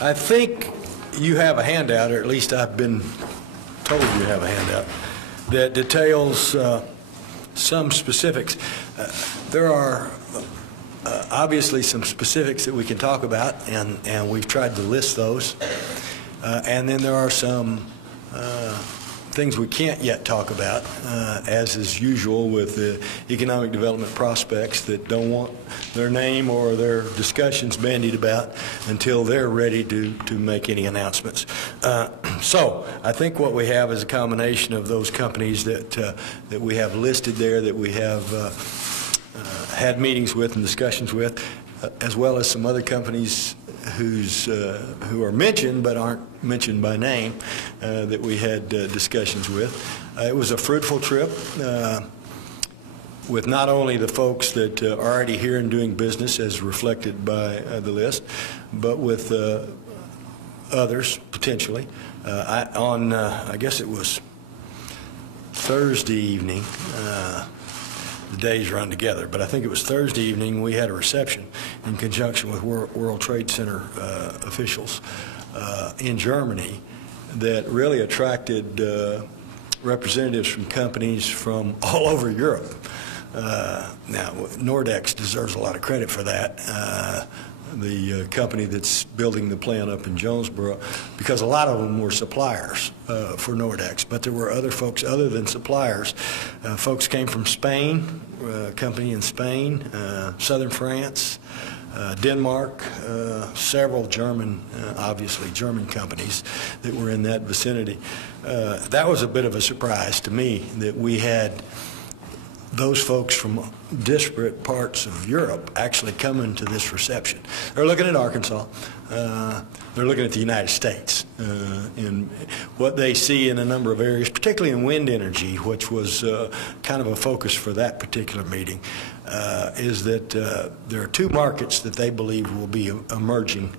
I think you have a handout, or at least I've been told you have a handout, that details some specifics. There are obviously some specifics that we can talk about, and we've tried to list those. And then there are some things we can't yet talk about, as is usual with the economic development prospects that don't want their name or their discussions bandied about until they're ready to make any announcements. So I think what we have is a combination of those companies that we have listed there, that we have had meetings with and discussions with, as well as some other companies who are mentioned but aren't mentioned by name, that we had discussions with. It was a fruitful trip with not only the folks that are already here and doing business as reflected by the list, but with others potentially. I guess it was Thursday evening, the days run together, but I think it was Thursday evening we had a reception in conjunction with World Trade Center officials in Germany that really attracted representatives from companies from all over Europe. Now, Nordex deserves a lot of credit for that, the company that's building the plant up in Jonesboro, because a lot of them were suppliers for Nordex, but there were other folks other than suppliers. Folks came from Spain, a company in Spain, southern France, Denmark, several German, obviously German companies that were in that vicinity. That was a bit of a surprise to me that we had those folks from disparate parts of Europe actually coming to this reception. They're looking at Arkansas. They're looking at the United States. And what they see in a number of areas, particularly in wind energy, which was kind of a focus for that particular meeting, is that there are two markets that they believe will be emerging,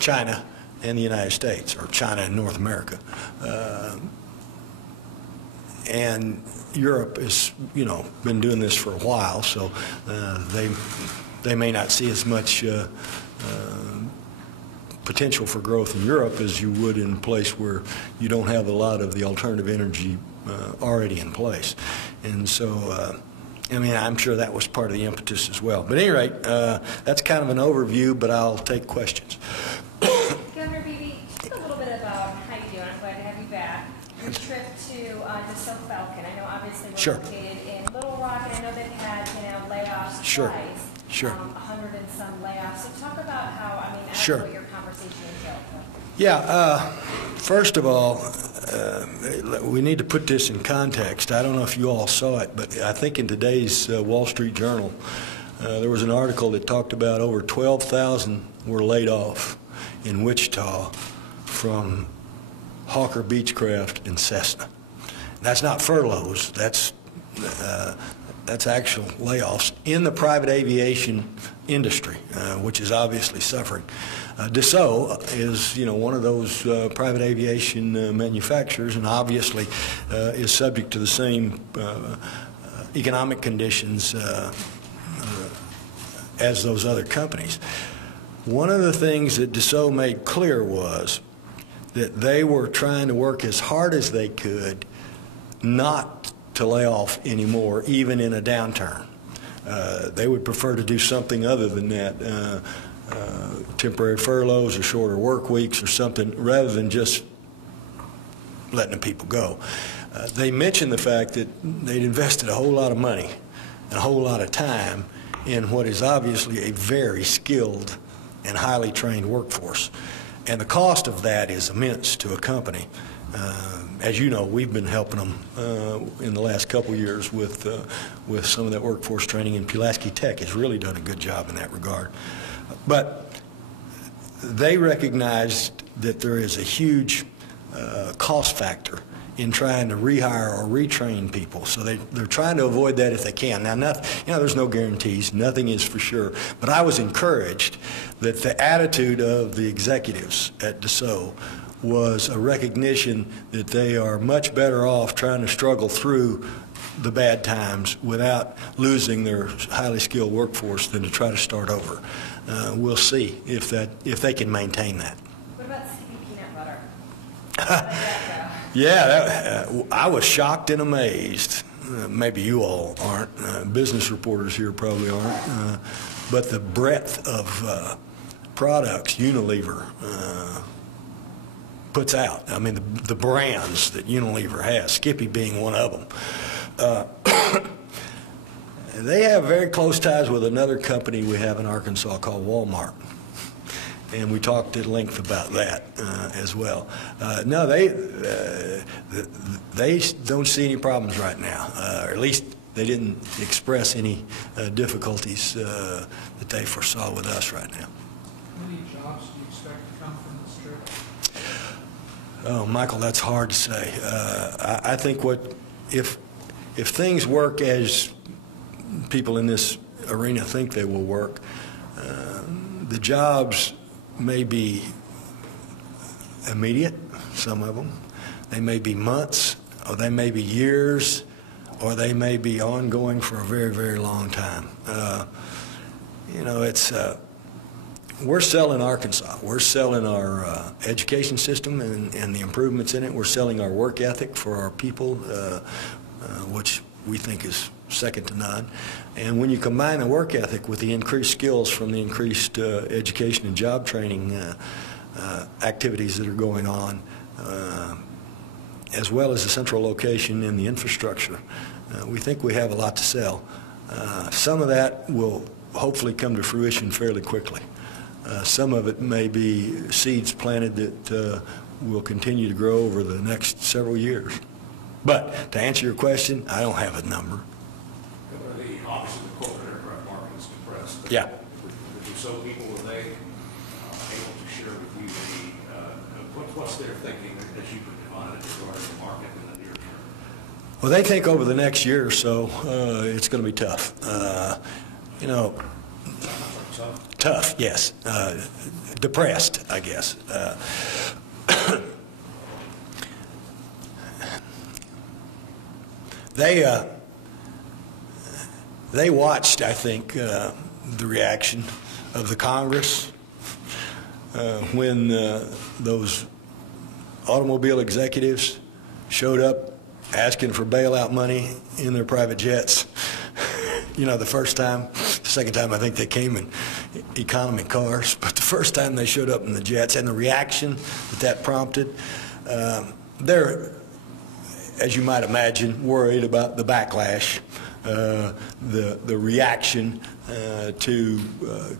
China and the United States, or China and North America. And Europe has, been doing this for a while, so they may not see as much potential for growth in Europe as you would in a place where you don't have a lot of the alternative energy already in place. And so, I'm sure that was part of the impetus as well. But at any rate, that's kind of an overview, but I'll take questions. Governor Beebe, talk a little bit about how you doing. I'm glad to have you back. Your trip to Dassault Falcon. I know obviously we're located in Little Rock, and I know they've had layoffs twice. Sure. 100 and some layoffs. So talk about how I don't know what your conversation entailed. Yeah. First of all, we need to put this in context. I don't know if you all saw it, but I think in today's Wall Street Journal, there was an article that talked about over 12,000 were laid off in Wichita from Hawker Beechcraft and Cessna. That's not furloughs. That's actual layoffs in the private aviation industry, which is obviously suffering. Dassault is, one of those private aviation manufacturers, and obviously is subject to the same economic conditions as those other companies. One of the things that Dassault made clear was that they were trying to work as hard as they could not to lay off anymore, even in a downturn. They would prefer to do something other than that, temporary furloughs or shorter work weeks or something, rather than just letting the people go. They mentioned the fact that they'd invested a whole lot of money and a whole lot of time in what is obviously a very skilled and highly trained workforce. And the cost of that is immense to a company. As you know, we've been helping them in the last couple years with some of that workforce training, and Pulaski Tech has really done a good job in that regard. But they recognized that there is a huge cost factor in trying to rehire or retrain people. So they're trying to avoid that if they can. Now, there's no guarantees. Nothing is for sure. But I was encouraged that the attitude of the executives at Dassault was a recognition that they are much better off trying to struggle through the bad times without losing their highly skilled workforce than to try to start over. We'll see if they can maintain that. What about Skippy peanut butter? How did that go? Yeah, I was shocked and amazed. Maybe you all aren't. Business reporters here probably aren't. But the breadth of products Unilever puts out. I mean, the brands that Unilever has, Skippy being one of them. They have very close ties with another company we have in Arkansas called Walmart. And we talked at length about that as well. No, they don't see any problems right now, or at least they didn't express any difficulties that they foresaw with us right now. How many jobs do you expect to come from this trip? Oh, Michael, that's hard to say. I think if things work as people in this arena think they will work, the jobs may be immediate, some of them. They may be months, or they may be years, or they may be ongoing for a very, very long time. You know, we're selling Arkansas. We're selling our education system and the improvements in it. We're selling our work ethic for our people, which we think is second to none. And when you combine the work ethic with the increased skills from the increased education and job training activities that are going on, as well as the central location and the infrastructure, we think we have a lot to sell. Some of that will hopefully come to fruition fairly quickly. Some of it may be seeds planted that will continue to grow over the next several years. But to answer your question, I don't have a number. The office of the corporate aircraft market is depressed. Yeah. So people, were they able to share with you what's their thinking as you could define it regarding the market in the near term? Well, they think over the next year or so it's going to be tough. You know, tough, yes. Depressed, I guess. They watched, I think, the reaction of the Congress when those automobile executives showed up asking for bailout money in their private jets. You know, the first time, the second time I think they came in economy cars, but the first time they showed up in the jets and the reaction that prompted, they're, as you might imagine, worried about the backlash, the reaction to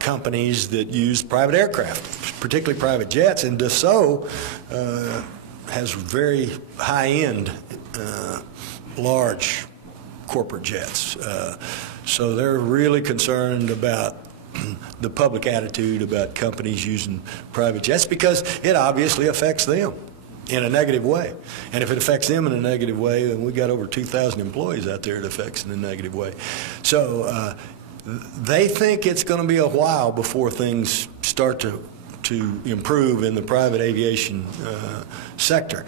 companies that use private aircraft, particularly private jets. And Dassault has very high-end, large corporate jets. So they're really concerned about the public attitude about companies using private jets because it obviously affects them in a negative way. And if it affects them in a negative way, then we got over 2,000 employees out there it affects in a negative way. So they think it's going to be a while before things start to improve in the private aviation sector.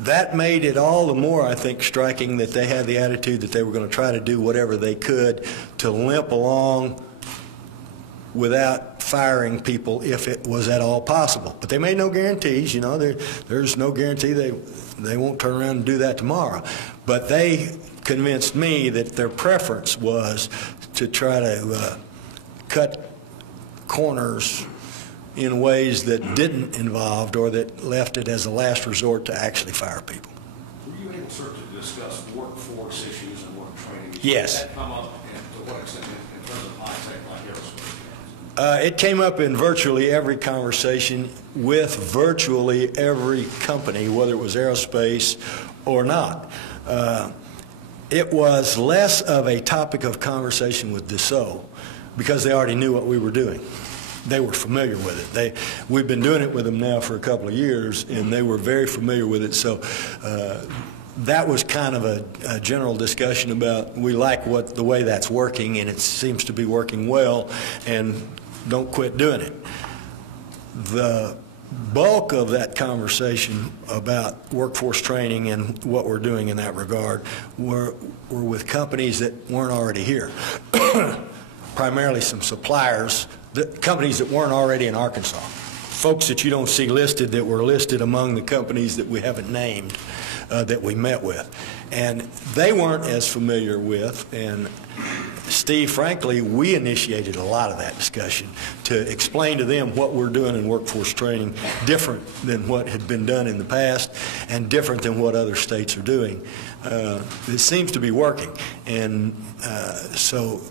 That made it all the more, I think, striking that they had the attitude that they were going to try to do whatever they could to limp along without firing people if it was at all possible. But they made no guarantees, you know. There's no guarantee they won't turn around and do that tomorrow. But they convinced me that their preference was to try to cut corners in ways that didn't involve or that left it as a last resort to actually fire people. Were you able, sir, to discuss workforce issues and work training? Yes. Did that come up, and to what extent in terms of high-tech like aerospace? It came up in virtually every conversation with virtually every company, whether it was aerospace or not. It was less of a topic of conversation with Dassault because they already knew what we were doing. They were familiar with it. We've been doing it with them now for a couple of years, and they were very familiar with it. So that was kind of a general discussion about we like the way that's working, and it seems to be working well, and don't quit doing it. The bulk of that conversation about workforce training and what we're doing in that regard were with companies that weren't already here. Primarily some suppliers, companies that weren't already in Arkansas. Folks that you don't see listed that were listed among the companies that we haven't named that we met with. And they weren't as familiar with, and Steve, frankly, we initiated a lot of that discussion to explain to them what we're doing in workforce training, different than what had been done in the past and different than what other states are doing. It seems to be working. And so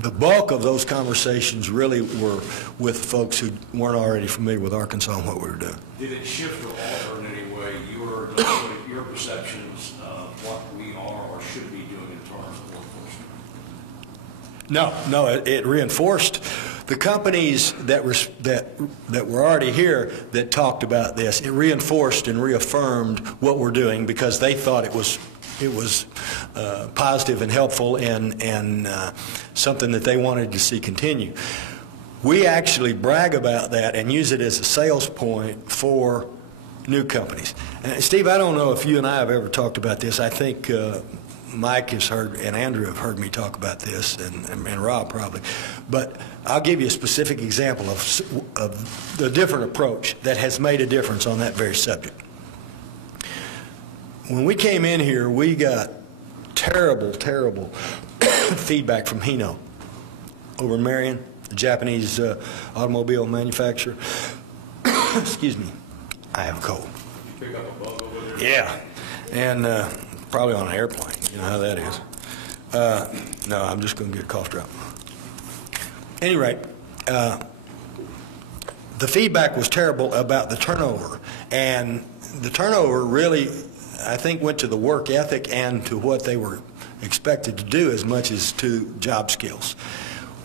the bulk of those conversations really were with folks who weren't already familiar with Arkansas and what we were doing. Did it shift or alter in any way your perceptions of what we are or should be doing in terms of workforce training? No, it reinforced the companies that were already here that talked about this. It reinforced and reaffirmed what we're doing because they thought it was positive and helpful and something that they wanted to see continue. We actually brag about that and use it as a sales point for new companies. And Steve, I don't know if you and I have ever talked about this. I think Mike has heard, and Andrew have heard me talk about this, and Rob probably. But I'll give you a specific example of the different approach that has made a difference on that very subject. When we came in here, we got terrible feedback from Hino over in Marion, the Japanese automobile manufacturer. Excuse me, I have a cold. You pick up a bug over there? Yeah, and probably on an airplane. You know how that is. No, I'm just going to get a cough drop. At any rate, the feedback was terrible about the turnover, and the turnover really, I think, went to the work ethic and to what they were expected to do as much as to job skills.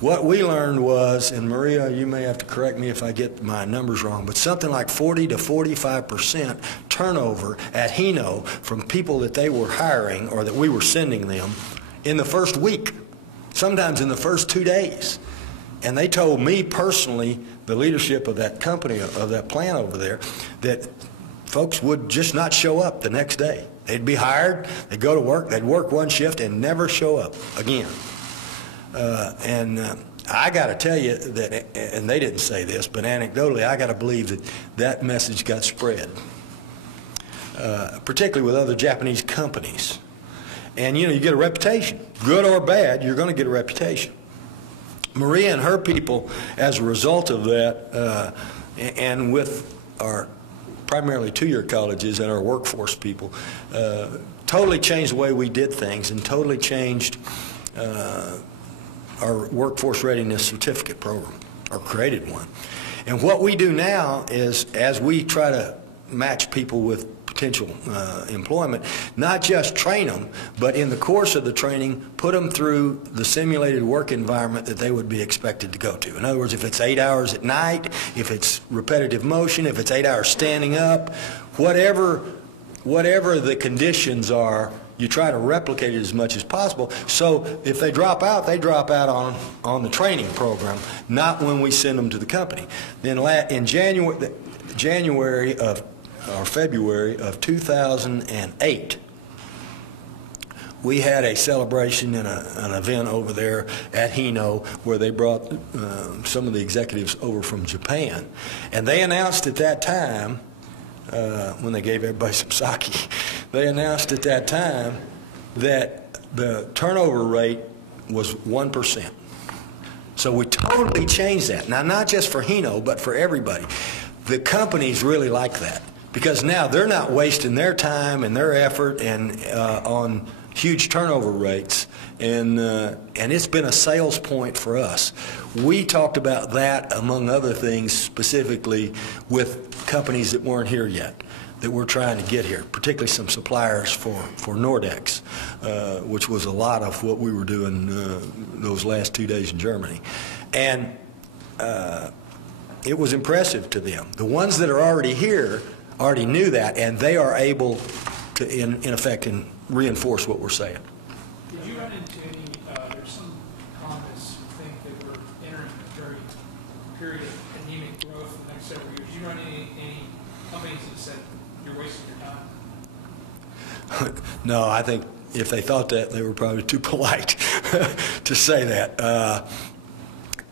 What we learned was, and Maria, you may have to correct me if I get my numbers wrong, but something like 40 to 45% turnover at Hino from people that they were hiring or that we were sending them in the first week, sometimes in the first 2 days. And they told me personally, the leadership of that company, of that plant over there, that folks would just not show up the next day. They'd be hired, they'd go to work, they'd work one shift and never show up again. I got to tell you that, and they didn't say this, but anecdotally, I got to believe that that message got spread, particularly with other Japanese companies. And you know, you get a reputation, good or bad, you're going to get a reputation. Maria and her people, as a result of that, and with our primarily two-year colleges and our workforce people, totally changed the way we did things and totally changed our workforce readiness certificate program, or created one. And what we do now is, as we try to match people with potential employment, not just train them, but in the course of the training, put them through the simulated work environment that they would be expected to go to. In other words, if it's 8 hours at night, if it's repetitive motion, if it's 8 hours standing up, whatever the conditions are, you try to replicate it as much as possible. So if they drop out on the training program, not when we send them to the company. Then in January of or February of 2008, we had a celebration and an event over there at Hino where they brought some of the executives over from Japan, and they announced at that time, when they gave everybody some sake, they announced at that time that the turnover rate was 1%. So we totally changed that. Now, not just for Hino, but for everybody. The companies really like that, because now they're not wasting their time and their effort and on huge turnover rates, and it's been a sales point for us. We talked about that, among other things, specifically with companies that weren't here yet, that we're trying to get here, particularly some suppliers for Nordex, which was a lot of what we were doing those last 2 days in Germany. And it was impressive to them. The ones that are already here already knew that, and they are able to, in effect, reinforce what we're saying. Did you run into any, there's some economists who think that we're entering a very period of anemic growth in the next several years. You run any companies that said you're wasting your time? No, I think if they thought that, they were probably too polite to say that.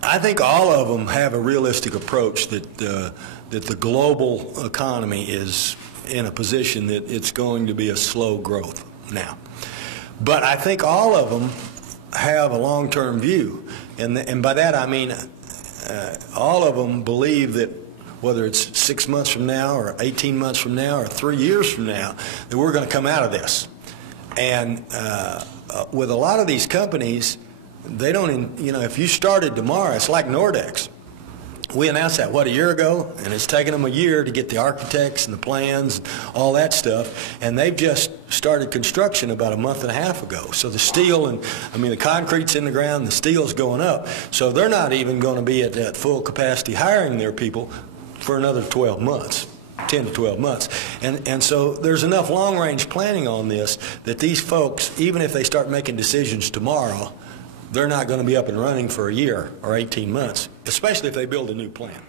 I think all of them have a realistic approach that the global economy is in a position that it's going to be a slow growth now. But I think all of them have a long-term view, and by that I mean all of them believe that whether it's 6 months from now or 18 months from now or 3 years from now, that we're going to come out of this. And with a lot of these companies, they don't, if you started tomorrow, it's like Nordex. We announced that, what, a year ago? And it's taken them a year to get the architects and the plans and all that stuff. And they've just started construction about a month and a half ago. So the steel and, the concrete's in the ground, the steel's going up. So they're not even going to be at that full capacity hiring their people for another 12 months. 10 to 12 months. And so there's enough long-range planning on this that these folks, even if they start making decisions tomorrow, they're not going to be up and running for a year or 18 months, especially if they build a new plant.